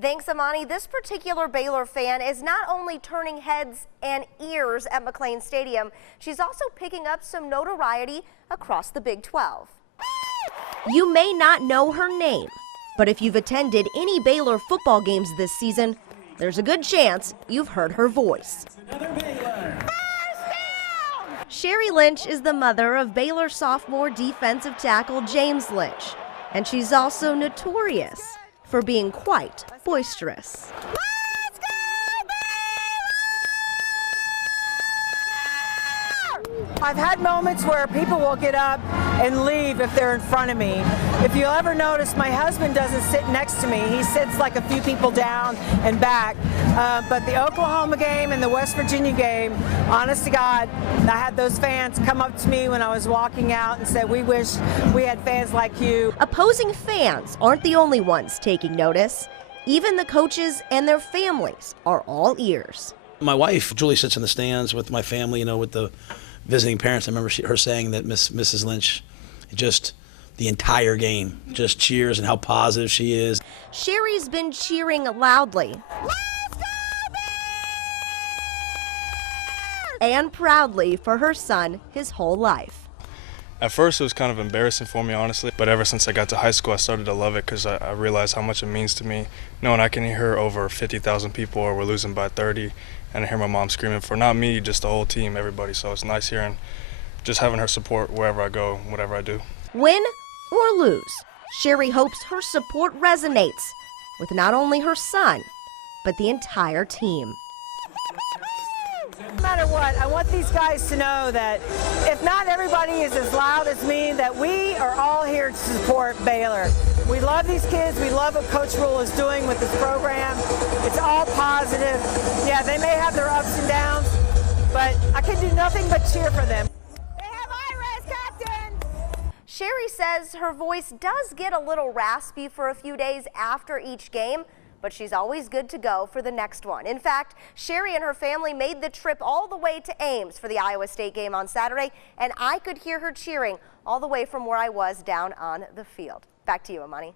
Thanks, Amani. This particular Baylor fan is not only turning heads and ears at McLane Stadium, she's also picking up some notoriety across the Big 12. You may not know her name, but if you've attended any Baylor football games this season, there's a good chance you've heard her voice. Sherri Lynch is the mother of Baylor sophomore defensive tackle James Lynch, and she's also notorious for being quite boisterous. Let's go, Baylor! I've had moments where people will get up and leave if they're in front of me. If you'll ever notice, my husband doesn't sit next to me. He sits like a few people down and back. But the Oklahoma game and the West Virginia game, honest to God, I had those fans come up to me when I was walking out and said, "We wish we had fans like you." Opposing fans aren't the only ones taking notice. Even the coaches and their families are all ears. My wife, Julie, sits in the stands with my family, with the visiting parents. I remember her saying that Mrs. Lynch, just the entire game, just cheers and how positive she is. Sherri's been cheering loudly and proudly for her son his whole life. At first it was kind of embarrassing for me, honestly, but ever since I got to high school I started to love it because I realized how much it means to me, knowing I can hear over 50,000 people or we're losing by 30, and I hear my mom screaming for not me, just the whole team, everybody. So it's nice hearing, just having her support wherever I go, whatever I do. Win or lose, Sherri hopes her support resonates with not only her son, but the entire team. No matter what, I want these guys to know that if not everybody is as loud as me, that we are all here to support Baylor. We love these kids. We love what Coach Rule is doing with this program. It's all positive. Yeah, they may have their ups and downs, but I can do nothing but cheer for them. They have Iris, Captain! Sherri says her voice does get a little raspy for a few days after each game, but she's always good to go for the next one. In fact, Sherri and her family made the trip all the way to Ames for the Iowa State game on Saturday, and I could hear her cheering all the way from where I was down on the field. Back to you, Amani.